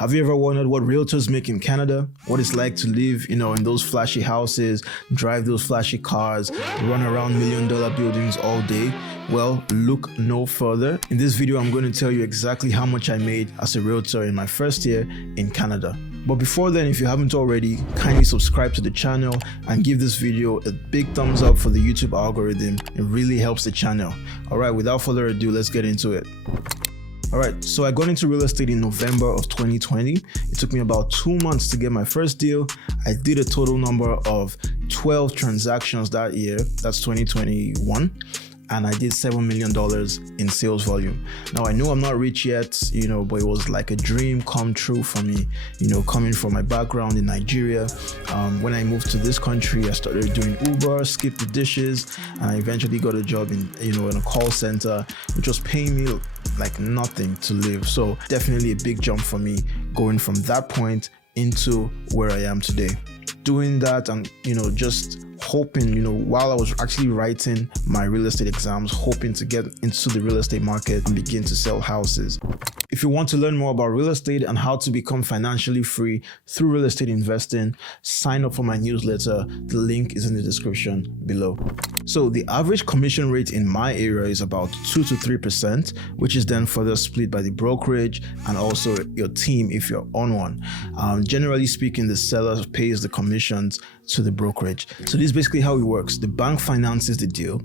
Have you ever wondered what realtors make in Canada? What it's like to live, in those flashy houses, drive those flashy cars, run around million-dollar buildings all day? Well, look no further. In this video, I'm going to tell you exactly how much I made as a realtor in my first year in Canada. But before then, if you haven't already, kindly subscribe to the channel and give this video a big thumbs up for the YouTube algorithm. It really helps the channel. All right, without further ado, let's get into it. All right, so I got into real estate in November of 2020. It took me about 2 months to get my first deal. I did a total number of 12 transactions that year. That's 2021. And I did $7 million in sales volume. Now, I know I'm not rich yet, but it was like a dream come true for me, coming from my background in Nigeria. When I moved to this country, I started doing Uber, skipped the dishes, and I eventually got a job in a call center, which was paying me like nothing to live. So definitely a big jump for me going from that point into where I am today. Doing that and, just hoping, while I was actually writing my real estate exams, hoping to get into the real estate market and begin to sell houses. If you want to learn more about real estate and how to become financially free through real estate investing, sign up for my newsletter. The link is in the description below. So the average commission rate in my area is about 2 to 3%, which is then further split by the brokerage and also your team if you're on one. Generally speaking, the seller pays the commissions to the brokerage. So this is basically how it works. The bank finances the deal,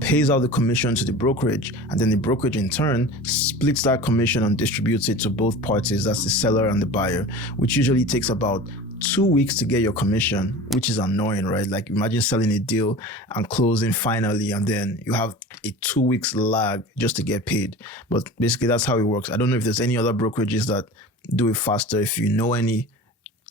pays out the commission to the brokerage, and then the brokerage in turn splits that commission and distributes it to both parties. That's the seller and the buyer, which usually takes about 2 weeks to get your commission, which is annoying, right? Like imagine selling a deal and closing finally, and then you have a 2 weeks lag just to get paid. But basically that's how it works. I don't know if there's any other brokerages that do it faster. If you know any,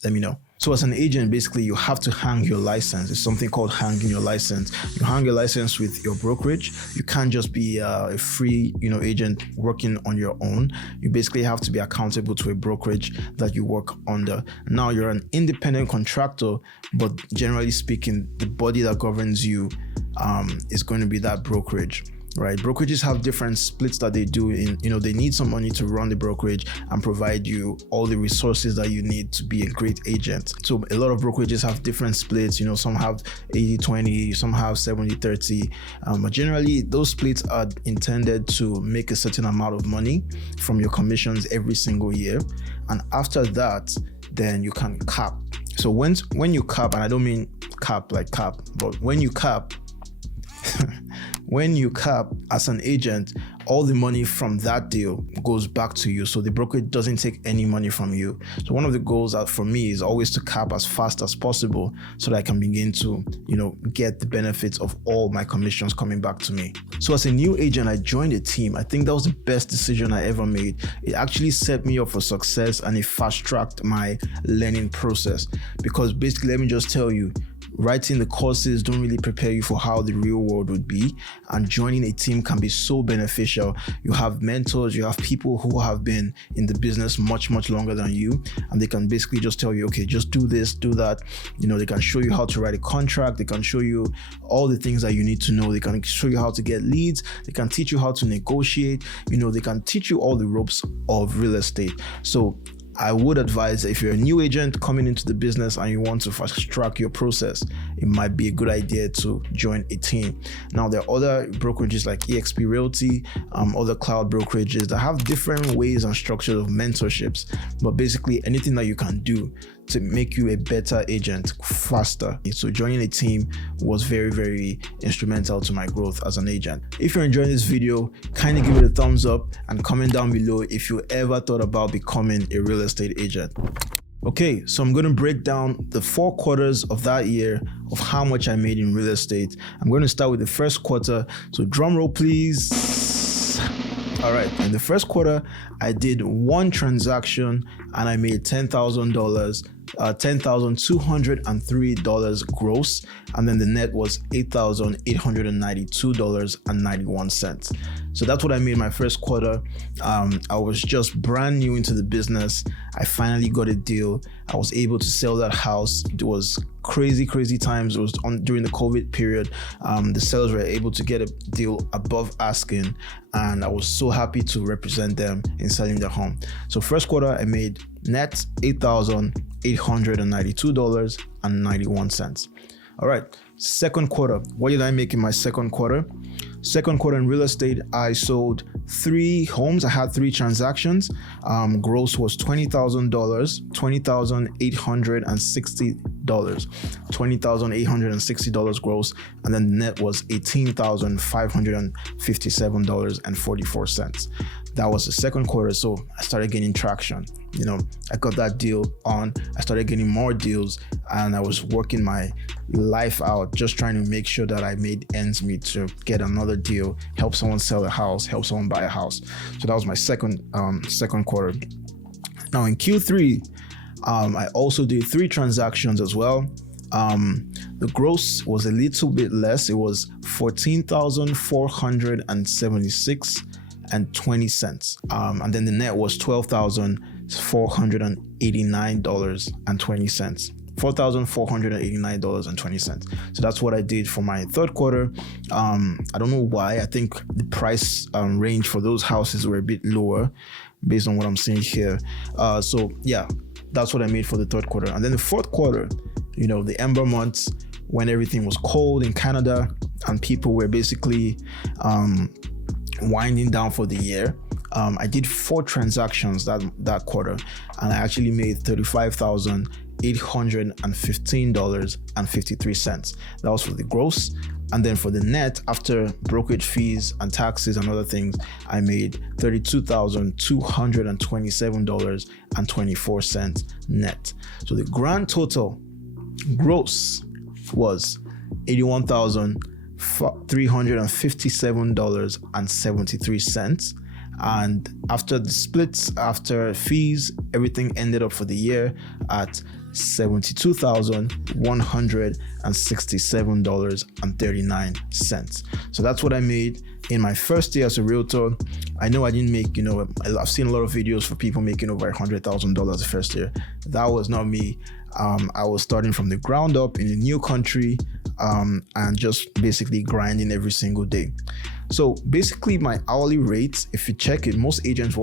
let me know. So as an agent, basically you have to hang your license. It's something called hanging your license. You hang your license with your brokerage. You can't just be a free, agent working on your own. You basically have to be accountable to a brokerage that you work under. Now you're an independent contractor, but generally speaking, the body that governs you is going to be that brokerage. Right, brokerages have different splits that they do in, they need some money to run the brokerage and provide you all the resources that you need to be a great agent. So a lot of brokerages have different splits, some have 80-20, some have 70-30. But generally those splits are intended to make a certain amount of money from your commissions every single year. And after that, then you can cap. So when you cap, and I don't mean cap like cap, but when you cap, when you cap as an agent, all the money from that deal goes back to you. So the brokerage doesn't take any money from you. So one of the goals for me is always to cap as fast as possible so that I can begin to, get the benefits of all my commissions coming back to me. So as a new agent, I joined a team. I think that was the best decision I ever made. It actually set me up for success and it fast-tracked my learning process. Because basically, let me just tell you, writing the courses don't really prepare you for how the real world would be, and joining a team can be so beneficial. You have mentors, you have people who have been in the business much longer than you, and they can basically just tell you, okay, just do this, do that. They can show you how to write a contract, they can show you all the things that you need to know, they can show you how to get leads, they can teach you how to negotiate, they can teach you all the ropes of real estate. So I would advise that if you're a new agent coming into the business and you want to fast track your process, it might be a good idea to join a team. Now, there are other brokerages like eXp Realty, other cloud brokerages that have different ways and structures of mentorships, but basically anything that you can do to make you a better agent faster. So joining a team was very instrumental to my growth as an agent. If you're enjoying this video, kindly give it a thumbs up and comment down below if you ever thought about becoming a real estate agent. Okay, so I'm going to break down the 4 quarters of that year of how much I made in real estate. I'm going to start with the first quarter. So drum roll, please. All right, in the first quarter, I did 1 transaction and I made $10,000 $10,203 gross, and then the net was $8,892.91. So that's what I made my first quarter. I was just brand new into the business. I finally got a deal. I was able to sell that house. It was crazy times. It was during the COVID period. The sellers were able to get a deal above asking, and I was so happy to represent them in selling their home. So first quarter, I made net $8,892.91. All right, second quarter. What did I make in my second quarter? Second quarter in real estate, I sold 3 homes. I had 3 transactions. Gross was $20,000, $20,860 gross, and then the net was $18,557.44. That was the second quarter, so I started gaining traction. I got that deal on. I started getting more deals, and I was working my life out, just trying to make sure that I made ends meet to get another deal, help someone sell a house, help someone buy a house. So that was my second quarter. Now in Q3, I also did 3 transactions as well. The gross was a little bit less. It was $14,476.20. And then the net was $12,489.20. $4,489.20. So that's what I did for my third quarter. I don't know why. I think the price range for those houses were a bit lower based on what I'm seeing here. So yeah, that's what I made for the third quarter. And then the fourth quarter, the ember months, when everything was cold in Canada and people were basically winding down for the year. I did 4 transactions that quarter, and I actually made $35,815.53. That was for the gross. And then for the net, after brokerage fees and taxes and other things, I made $32,227.24 net. So the grand total gross was $81,357.73. And after the splits, after fees, everything ended up for the year at $72,167.39. So that's what I made in my first year as a realtor. I know I didn't make, I've seen a lot of videos for people making over $100,000 the first year. That was not me. I was starting from the ground up in a new country, and just basically grinding every single day. So basically my hourly rates, if you check it, most agents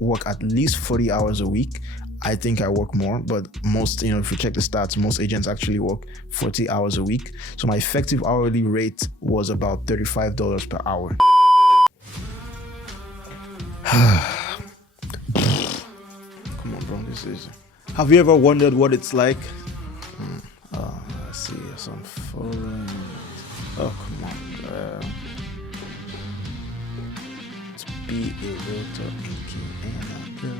work at least 40 hours a week. I think I work more, but most, if you check the stats, most agents actually work 40 hours a week. So my effective hourly rate was about $35 per hour. Come on, bro, this is... Have you ever wondered what it's like? Let's see, some following. Oh, come on. To be a realtor in Canada.